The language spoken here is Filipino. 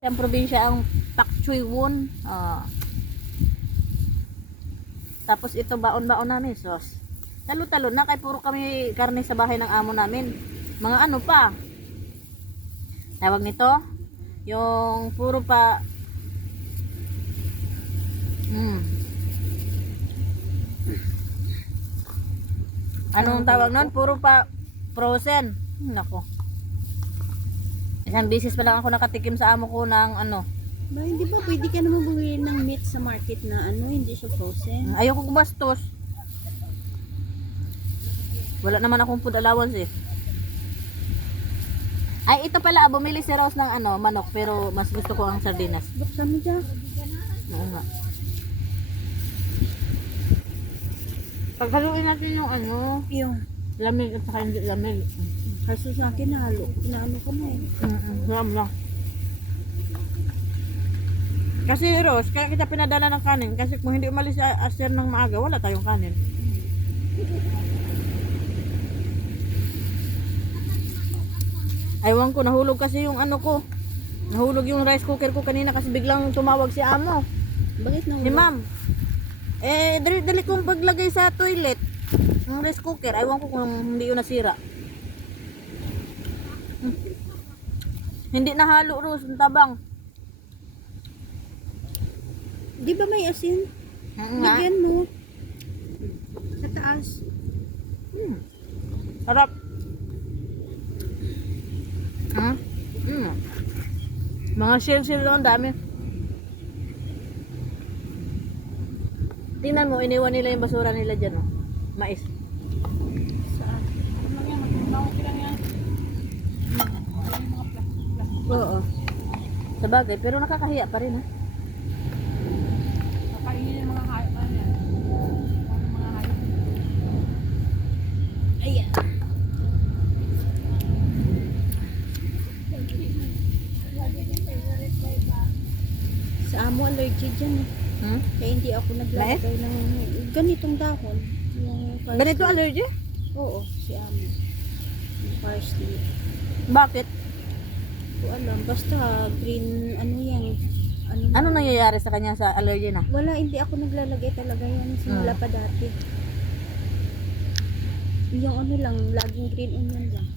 Ang probinsya ang Pak Choi Won. Tapos ito baon-baon namin sos. Talo-talo na kay puro kami karne sa bahay ng amo namin. Mga ano pa. Tawag nito, yung puro pa Anong tawag nun? Puro pa frozen. Nako. Isang beses pa lang ako nakatikim sa amo ko ng ano. Ba, hindi ba pwede ka naman bumili ng meat sa market na ano, hindi siya frozen? Ayoko gumastos. Wala naman akong food allowance eh. Ay, ito pala, bumili si Rose ng ano, manok, pero mas gusto ko ang sardinas. Buksan mo dyan. Oo nga. Paghaluin natin yung ano, Yung, lamig at saka hindi lamig. kaso sa akin nahalo. Inaano ko mo eh. Lam lang. Kasi Rose, kaya kita pinadala ng kanin. Kasi kung hindi umalis si Aster ng maaga, wala tayong kanin. Aywan ko, nahulog kasi yung ano ko. Nahulog yung rice cooker ko kanina kasi biglang tumawag si amo. Bakit nang Si ma'am. Dali kong paglagay sa toilet. Yung rice cooker, aywan ko kung hindi yun nasira. Hindi nahalo, Rose, ang tabang. Di ba may asin? Nga. Lagyan mo. Sa taas. Sarap. Mga shell lang, ang dami. Tingnan mo, iniwan nila yung basura nila dyan, oh. Mais. Saan? Oo. Sa bagay, pero nakakahiya pa rin, ha? Kakainin yung mga hayop na yan. Mga hayop. Ayan. Sa amo allergy dyan eh. Kaya hindi ako naglalagay ng ganitong dahon. Yung parsley. Ganito allergy? Oo, si amo. Yung parsley. Bakit? Ko alam, basta green, ano yan. Ano nangyayari sa kanya sa allergy na? Wala, hindi ako naglalagay talaga yan. Simula pa dati. Yung ano lang, laging green onion lang.